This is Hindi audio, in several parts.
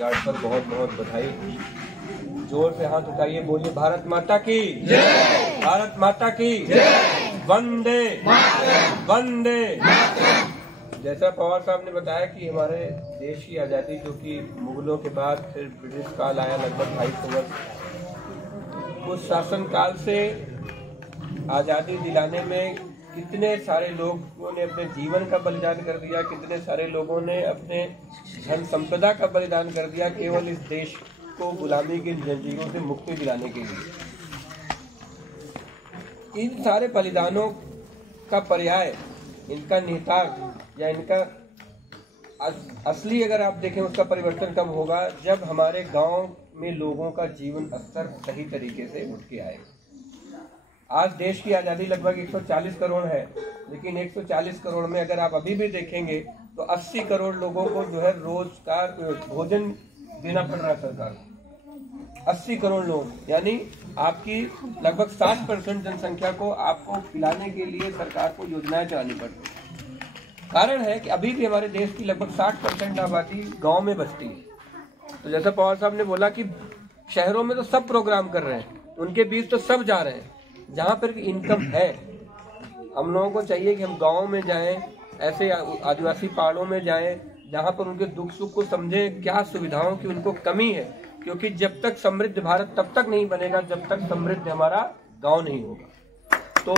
गार्ड पर बहुत बहुत बधाई। जोर से हाथ उठाइए, बोलिए भारत माता की जय, भारत माता की जय, वंदे वंदे। जैसा पवार साहब ने बताया कि हमारे देश की आज़ादी, जो कि मुगलों के बाद फिर ब्रिटिश काल आया लगभग 250 वर्ष, उस शासन काल से आज़ादी दिलाने में कितने सारे लोगों ने अपने जीवन का बलिदान कर दिया, कितने सारे लोगों ने अपने धन संपदा का बलिदान कर दिया केवल इस देश को गुलामी की जंजीरों से मुक्ति दिलाने के लिए। इन सारे बलिदानों का पर्याय, इनका निहितार्थ या इनका असली अगर आप देखें उसका परिवर्तन कब होगा, जब हमारे गांव में लोगों का जीवन स्तर सही तरीके से उठ के आए। आज देश की आज़ादी लगभग 140 करोड़ है, लेकिन 140 करोड़ में अगर आप अभी भी देखेंगे तो 80 करोड़ लोगों को जो है रोजगार भोजन देना पड़ रहा है सरकार को। 80 करोड़ लोग, यानी आपकी लगभग 60% जनसंख्या को आपको खिलाने के लिए सरकार को योजनाएं चलानी पड़ती है। कारण है कि अभी भी हमारे देश की लगभग 60% आबादी गाँव में बसती है। तो जैसा पवार साहब ने बोला कि शहरों में तो सब प्रोग्राम कर रहे हैं, उनके बीच तो सब जा रहे हैं, जहाँ पर इनकम है हम लोगों को चाहिए कि हम गाँव में जाएं, ऐसे आदिवासी पहाड़ों में जाएं जहाँ पर उनके दुख सुख को समझें, क्या सुविधाओं की उनको कमी है, क्योंकि जब तक समृद्ध भारत तब तक नहीं बनेगा जब तक समृद्ध हमारा गांव नहीं होगा। तो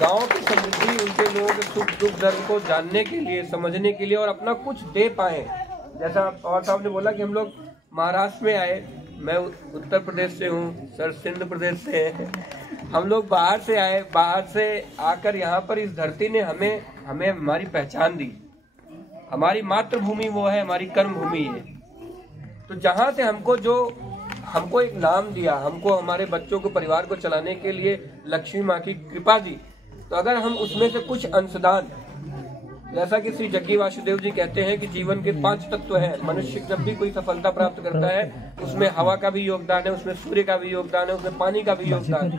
गांव की समृद्धि उनके लोगों के सुख दुख दर्द को जानने के लिए, समझने के लिए और अपना कुछ दे पाए। जैसा पवार साहब ने बोला कि हम लोग महाराष्ट्र में आए, मैं उत्तर प्रदेश से हूँ, सर सिंध प्रदेश से है, हम लोग बाहर से आए, बाहर से आकर यहाँ पर इस धरती ने हमें हमारी पहचान दी। हमारी मातृभूमि वो है, हमारी कर्म भूमि है। तो जहाँ से हमको एक नाम दिया, हमको हमारे बच्चों को, परिवार को चलाने के लिए लक्ष्मी माँ की कृपा दी, तो अगर हम उसमें से कुछ अंशदान, जैसा कि श्री जग्गी वासुदेव जी कहते हैं कि जीवन के 5 तत्व हैं, मनुष्य जब भी कोई सफलता प्राप्त करता है उसमें हवा का भी योगदान है, उसमें सूर्य का भी योगदान है, उसमें पानी का भी योगदान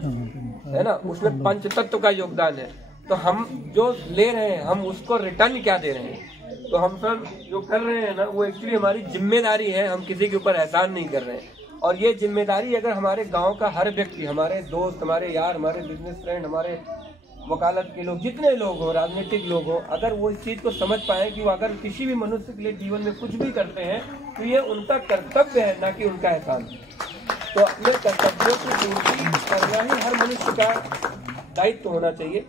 है ना, उसमें 5 तत्व का योगदान है। तो हम जो ले रहे हैं हम उसको रिटर्न क्या दे रहे हैं? तो हम सब जो कर रहे हैं ना वो एक्चुअली हमारी जिम्मेदारी है, हम किसी के ऊपर एहसान नहीं कर रहे हैं। और ये जिम्मेदारी अगर हमारे गाँव का हर व्यक्ति, हमारे दोस्त, हमारे यार, हमारे बिजनेस फ्रेंड, हमारे वकालत के लोग, जितने लोग हो, राजनीतिक लोग हो, अगर वो इस चीज को समझ पाए कि वो अगर किसी भी मनुष्य के लिए जीवन में कुछ भी करते हैं तो ये उनका कर्तव्य है, ना कि उनका एहसान। तो अपने कर्तव्यों की पूर्ति करना ही हर मनुष्य का दायित्व होना चाहिए।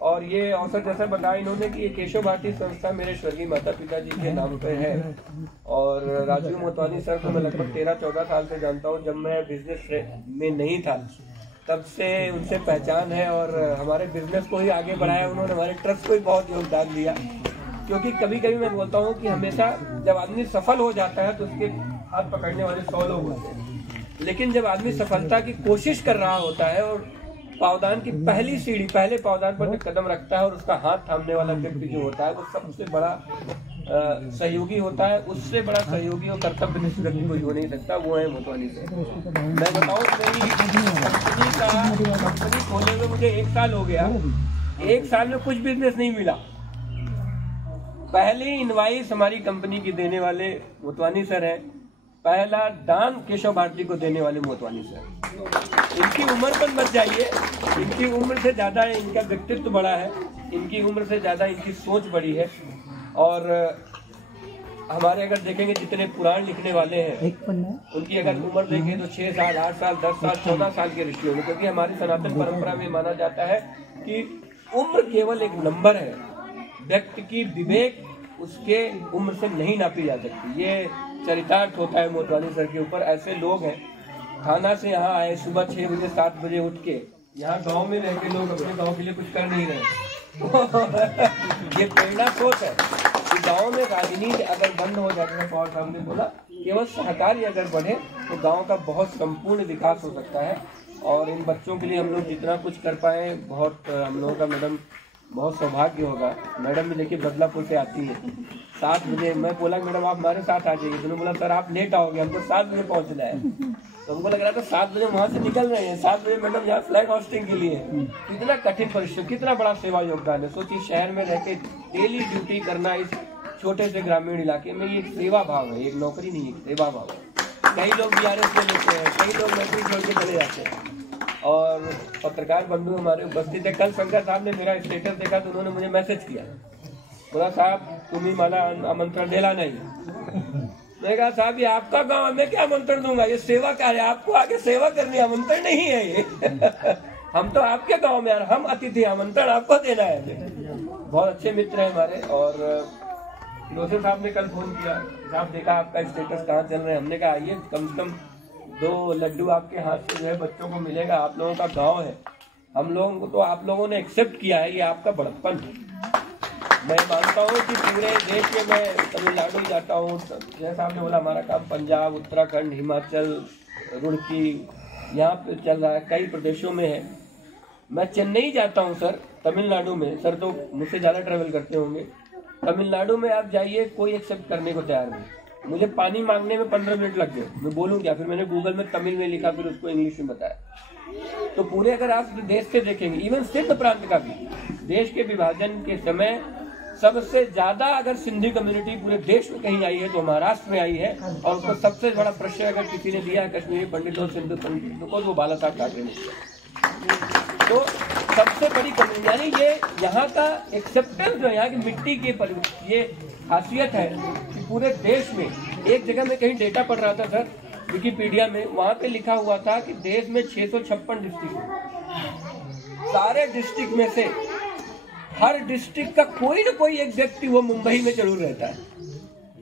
और ये अवसर जैसा बताया इन्होंने कि ये केशव भारती संस्था मेरे स्वर्गीय माता पिता जी के नाम पे है। और राजीव मोटवानी सर को मैं लगभग 13-14 साल से जानता हूँ। जब मैं बिजनेस में नहीं था तब से उनसे पहचान है और हमारे बिजनेस को ही आगे बढ़ाया उन्होंने, हमारे ट्रस्ट को ही बहुत योगदान दिया। क्योंकि कभी कभी मैं बोलता हूँ कि हमेशा जब आदमी सफल हो जाता है तो उसके हाथ पकड़ने वाले 100 लोग होते हैं, लेकिन जब आदमी सफलता की कोशिश कर रहा होता है और पावदान की पहली सीढ़ी, पहले पावदान पर कदम रखता है और उसका हाथ थामने वाला व्यक्ति जो होता है वो सबसे बड़ा सहयोगी होता है। उससे बड़ा सहयोगी और कर्तव्य व्यक्ति कोई हो नहीं सकता, वो है मोटवानी से। मैं बताऊँ, मेरी कंपनी खोलने में मुझे 1 साल हो गया, 1 साल में कुछ बिजनेस नहीं मिला। पहली इनवाइस हमारी कंपनी की देने वाले मोटवानी सर हैं, पहला दान केशव भारती को देने वाले मोटवानी सर। इनकी उम्र पर मत जाइए, इनकी उम्र से ज्यादा इनका व्यक्तित्व बड़ा है, इनकी उम्र से ज्यादा इनकी सोच बड़ी है। और हमारे अगर देखेंगे जितने पुराण लिखने वाले हैं उनकी अगर उम्र देखें तो 6 साल, 8 साल, 10 साल, 14 साल के ऋषि होंगे। क्योंकि हमारी सनातन परंपरा में माना जाता है कि उम्र केवल एक नंबर है, व्यक्ति की विवेक उसके उम्र से नहीं नापी जा सकती। ये चरितार्थ होता है मोटवानी सर के ऊपर। ऐसे लोग हैं, थाना से यहाँ आए, सुबह 6 बजे 7 बजे उठ के, यहाँ गांव में रह के लोग अपने गांव के लिए कुछ कर नहीं रहे। ये प्रेरणा सोच है कि गांव में राजनीति अगर बंद हो जाती है, पवार साहब ने बोला, केवल सहकारी अगर बढ़े तो गांव का बहुत संपूर्ण विकास हो सकता है। और इन बच्चों के लिए हम लोग जितना कुछ कर पाए, बहुत हम लोगों का मैडम बहुत सौभाग्य होगा। मैडम भी देखिए बदलापुर से आती है 7 बजे। मैं बोला मैडम आप हमारे साथ आ जाइए, उन्होंने बोला सर आप लेट आओगे, हमको 7 बजे पहुंचना है। तो हमको लग रहा था 7 बजे वहाँ से निकल रहे हैं, 7 बजे मैडम यहाँ फ्लैग होस्टिंग के लिए। कितना कठिन परिश्रम, कितना बड़ा सेवा योगदान है। सोचिए शहर में रह के डेली ड्यूटी करना, इस छोटे से ग्रामीण इलाके में ये सेवा भाव है, एक नौकरी नहीं है, सेवा भाव है। कई लोग बीआरएस ले लेते हैं, कई लोग नौकरी छोड़ के चले जाते हैं। और पत्रकार बंधु हमारे उपस्थित है। कल शंकर साहब ने मेरा स्टेटस देखा तो उन्होंने मुझे मैसेज किया, बोला साहब तुम्हें माला आमंत्रण देला नहीं। मैंने कहा साहब ये आपका गांव है, मैं क्या आमंत्रण दूंगा, ये सेवा कार्य है, आपको आगे सेवा करनी, आमंत्रण नहीं है ये। हम तो आपके गांव में, हम अतिथि, आमंत्रण आपको देना है। बहुत अच्छे मित्र हैं हमारे। और फिरोसे साहब ने कल फोन किया, साहब देखा आपका स्टेटस कहाँ चल रहा है। हमने कहा आइए, कम से कम 2 लड्डू आपके हाथ से जो है बच्चों को मिलेगा। आप लोगों का गांव है, हम लोगों को तो आप लोगों ने एक्सेप्ट किया है, ये आपका बड़प्पन है। मैं मानता हूँ कि पूरे देश में, मैं तमिलनाडु जाता हूँ, जैसा आपने बोला हमारा काम पंजाब, उत्तराखंड, हिमाचल, रुड़की, यहाँ पे चल रहा है, कई प्रदेशों में है। मैं चेन्नई जाता हूँ सर, तमिलनाडु में, सर तो मुझसे ज़्यादा ट्रैवल करते होंगे। तमिलनाडु में आप जाइए, कोई एक्सेप्ट करने को तैयार नहीं। मुझे पानी मांगने में 15 मिनट लग गए, मैं बोलूँ क्या, फिर मैंने गूगल में तमिल में लिखा, फिर उसको इंग्लिश में बताया। तो पूरे अगर आप देश से देखेंगे, इवन सिंध प्रांत का भी, देश के विभाजन के समय सबसे ज्यादा अगर सिंधी कम्युनिटी पूरे देश में कहीं आई है तो महाराष्ट्र में आई है। और उसको सबसे बड़ा प्रश्न अगर किसी ने दिया है कश्मीरी पंडितों, सिंधु पंडितों को, तो बाला साहब ठाकरे ने दिया। तो सबसे बड़ी कम्युनिटी, यानी ये यहाँ का एक्सेप्टेंस जो यहाँ की मिट्टी की ये खासियत है कि पूरे देश में, एक जगह में कहीं डेटा पढ़ रहा था सर विकिपीडिया में, वहाँ पे लिखा हुआ था कि देश में 656 डिस्ट्रिक्ट, सारे डिस्ट्रिक्ट में से हर डिस्ट्रिक्ट का कोई न कोई एक व्यक्ति वो मुंबई में जरूर रहता है।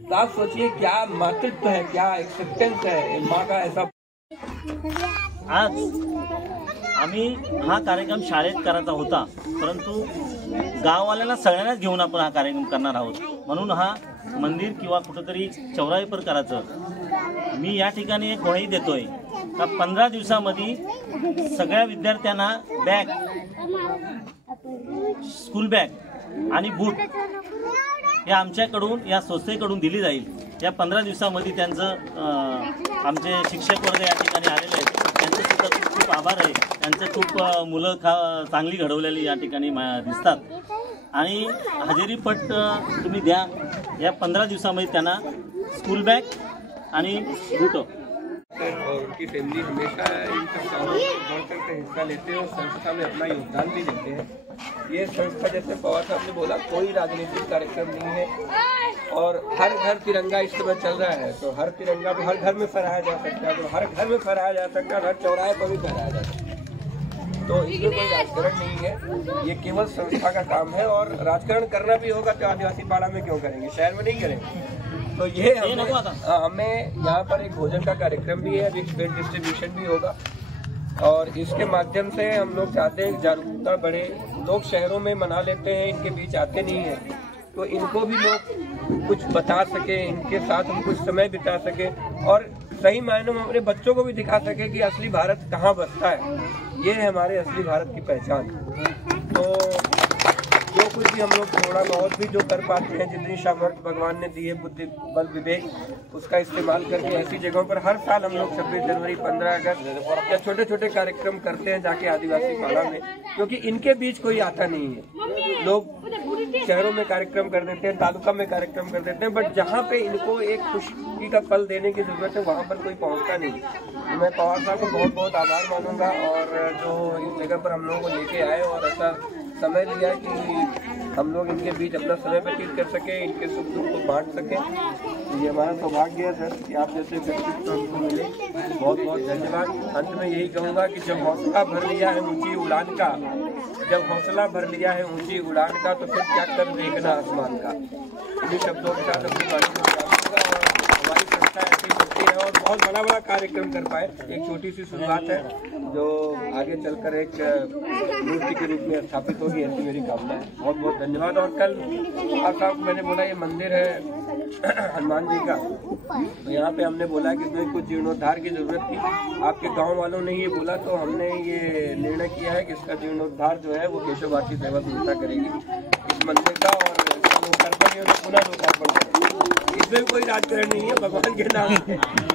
तो आप सोचिए क्या मातृत्व है, क्या एक्सेप्टेंस है माँ का ऐसा। आज आम्ही हा कार्यक्रम शाळेत करायचा होता, परंतु गाववाल्यांना सगळ्यांनाच घेऊन आपण हा कार्यक्रम करणार आहोत, म्हणून हा मंदिर किंवा कुठेतरी चौराहे पर करायचं। मी या ठिकाणी एक ग्वाही देतोय का 15 दिवसामध्ये सगळ्या विद्यार्थ्यांना बॅग, स्कूल बॅग आणि बूट हे आमच्याकडून, या संस्थेकडून दिली जाईल। या 15 दिवसामध्ये त्यांचं आमचे शिक्षक वर्ग या ठिकाणी आलेले आहेत, त्यांचे सुद्धा खूप आभार आहे। त्यांचे खूप मुलं चांगली घडवलेली या ठिकाणी दिसतात आणि हजेरीपट तुम्ही द्या। या 15 दिवसामध्ये त्यांना स्कूल बॅग आणि बूट। और उनकी फैमिली हमेशा इन सब कामों में बढ़ कर हिस्सा लेते हैं और संस्था में अपना योगदान भी देते हैं। ये संस्था, जैसे पवार साहब ने बोला, कोई राजनीतिक कार्यक्रम नहीं है और हर घर तिरंगा इस समय चल रहा है, तो हर तिरंगा भी हर घर में फहराया जा सकता है, तो हर घर में फहराया जा सकता है, हर चौराहे पर भी फहराया जा सकता है। तो इसमें कोई राजकारण नहीं है, ये केवल संस्था का काम है। और राजकारण करना भी होगा तो आदिवासी पाड़ा में क्यों करेंगे, शहर में नहीं करेंगे। तो ये हमें यहाँ पर एक भोजन का कार्यक्रम भी है, बेड डिस्ट्रीब्यूशन भी होगा और इसके माध्यम से हम लोग चाहते हैं जागरूकता बढ़े। लोग शहरों में मना लेते हैं, इनके बीच आते नहीं हैं, तो इनको भी लोग कुछ बता सके, इनके साथ हम कुछ समय बिता सके और सही मायनों में अपने बच्चों को भी दिखा सके कि असली भारत कहाँ बसता है। ये है हमारे असली भारत की पहचान। तो जो कुछ भी हम लोग थोड़ा बहुत भी जो कर पाते हैं, जितनी सामर्थ्य भगवान ने दी है, बुद्धि बल विवेक, उसका इस्तेमाल करके ऐसी जगहों पर हर साल हम लोग 26 जनवरी 15 अगस्त या छोटे छोटे कार्यक्रम करते हैं जाके आदिवासी पाड़ा में, क्योंकि इनके बीच कोई आता नहीं है। लोग शहरों में कार्यक्रम कर देते हैं, तालुका में कार्यक्रम कर देते हैं, बट जहाँ पे इनको एक खुशी का पल देने की जरूरत है वहाँ पर कोई पहुँचता नहीं। तो मैं पवार साहब को बहुत बहुत आभार मानूंगा और जो इस जगह पर हम लोगों को लेके आए और ऐसा समय दिया कि हम लोग इनके बीच अपना समय व्यतीत कर सके, इनके सुख दुख को बांट सके। तो ये हमारा सौभाग्य है सर कि आप जैसे व्यक्तित्व हमको मिले, बहुत बहुत धन्यवाद। अंत में यही कहूँगा कि जब हौसला भर लिया है ऊंची उड़ान का, जब हौसला भर लिया है ऊंची उड़ान का, तो फिर क्या कर देखना आसमान का। इन्हीं शब्दों के साथ अपनी बात को हमारी संस्था ऐसी करती है और बहुत बड़ा बड़ा कार्यक्रम कर पाए। एक छोटी सी शुरुआत है जो आगे चलकर एक मूर्ति के रूप में स्थापित होगी, ऐसी मेरी कामना है। बहुत बहुत धन्यवाद। और कल आप साहब मैंने बोला ये मंदिर है हनुमान जी का, तो यहाँ पे हमने बोला कि इसमें कुछ जीर्णोद्धार की जरूरत थी। आपके गांव वालों ने ये बोला तो हमने ये निर्णय किया है कि इसका जीर्णोद्धार जो है वो केशव भारती सेवा संस्था करेगी इस मंदिर का, और पुनः लोकार्पण करेगी। इसमें कोई राजकारण नहीं है, भगवान के नाम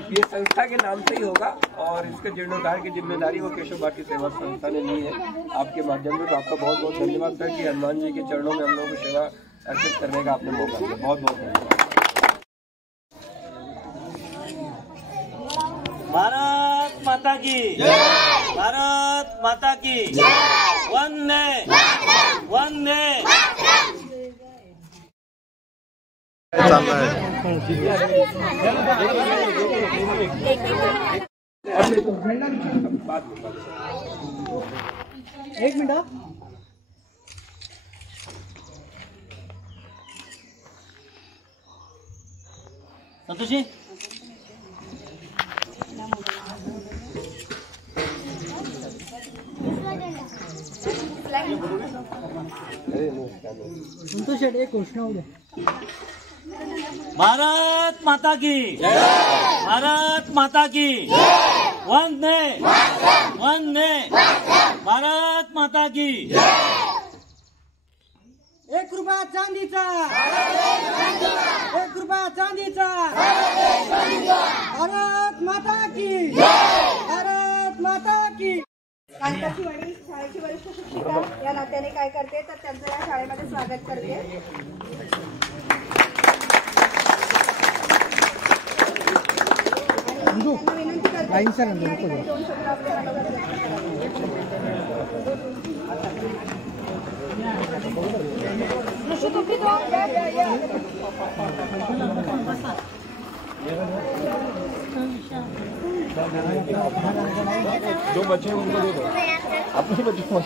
ये संस्था के नाम से ही होगा और इसके जीर्णोद्धार की जिम्मेदारी वो केशव भारती सेवा संस्था ने ली है आपके माध्यम से। तो आपका बहुत बहुत धन्यवाद सर कि हनुमान जी के चरणों में हम लोगों को सेवा अर्पित करने का आपने मौका दिया। बहुत बहुत धन्यवाद। भारत माता की भारत माता की वंदे वंदे। एक मिनट संतोषी संतोष शेट एक घोषणा हो गया। भारत माता की भारत माता की वंदे वंदे भारत माता की। 1 रुपया चांदीचा 1 रुपया चांदीचा भारत माता की भारत माता की। कांताची वडील शाळेची वरिष्ठ शिक्षिका या नात्याने काय करते तर त्यांचं या शाळेमध्ये स्वागत करते। विनंती करते 2 शब्द आपल्याला जो बच्चे हैं उनको दे दो, अपने बच्चों को।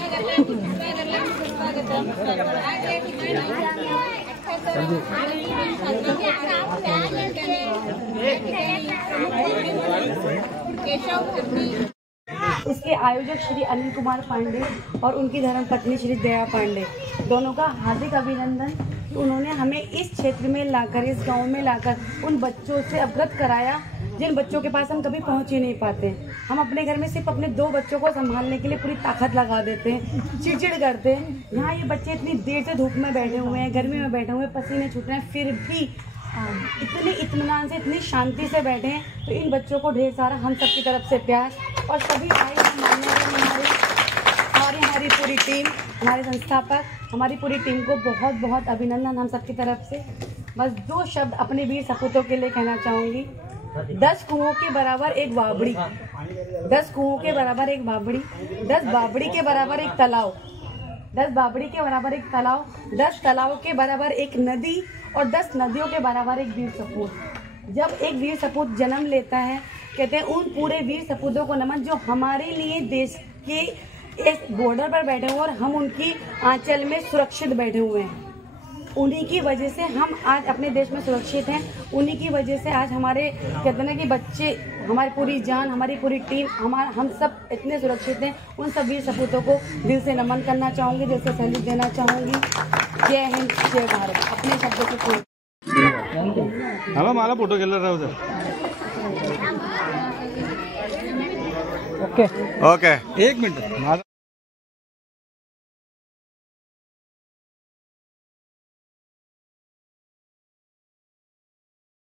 इसके आयोजक श्री अनिल कुमार पांडे और उनकी धर्मपत्नी श्री दया पांडे दोनों का हार्दिक अभिनंदन। उन्होंने हमें इस क्षेत्र में लाकर, इस गांव में लाकर उन बच्चों से अवगत कराया जिन बच्चों के पास हम कभी पहुंच ही नहीं पाते। हम अपने घर में सिर्फ अपने 2 बच्चों को संभालने के लिए पूरी ताकत लगा देते हैं, चिड़चिड़ करते हैं। यहाँ ये बच्चे इतनी देर से धूप में बैठे हुए हैं, गर्मी में बैठे हुए हैं, पसीने छूट रहे हैं, फिर भी इतने इत्मीनान से, इतनी शांति से बैठे हैं। तो इन बच्चों को ढेर सारा हम सबकी तरफ से प्यार और सभी भाई हमारी पूरी टीम, हमारे संस्थापक, हमारी पूरी टीम को बहुत बहुत अभिनंदन हम सबकी तरफ से। बस 2 शब्द अपने वीर सपूतों के लिए कहना चाहूँगी। 10 कुओं के बराबर एक बावड़ी, 10 कुओं के बराबर एक बावड़ी, 10 बावड़ी के बराबर एक तालाब, 10 बावड़ी के बराबर एक तालाब, 10 तालाब के बराबर एक नदी और 10 नदियों के बराबर एक वीर सपूत। जब एक वीर सपूत जन्म लेता है, कहते हैं उन पूरे वीर सपूतों को नमन जो हमारे लिए देश के इस बॉर्डर पर बैठे हुए और हम उनकी आंचल में सुरक्षित बैठे हुए हैं। उन्हीं की वजह से हम आज अपने देश में सुरक्षित हैं। उन्हीं की वजह से आज हमारे कहते हैं ना कि बच्चे, हमारी पूरी जान, हमारी पूरी टीम, हम सब इतने सुरक्षित हैं। उन सब वीर सपूतों को दिल से नमन करना चाहूँगी, दिल से सैल्यूट देना चाहूँगी। जय हिंद, जय भारत। अपने शब्दों को छोड़ हॅलो मला फोटो केला राहू दे। Okay okay 1 minute.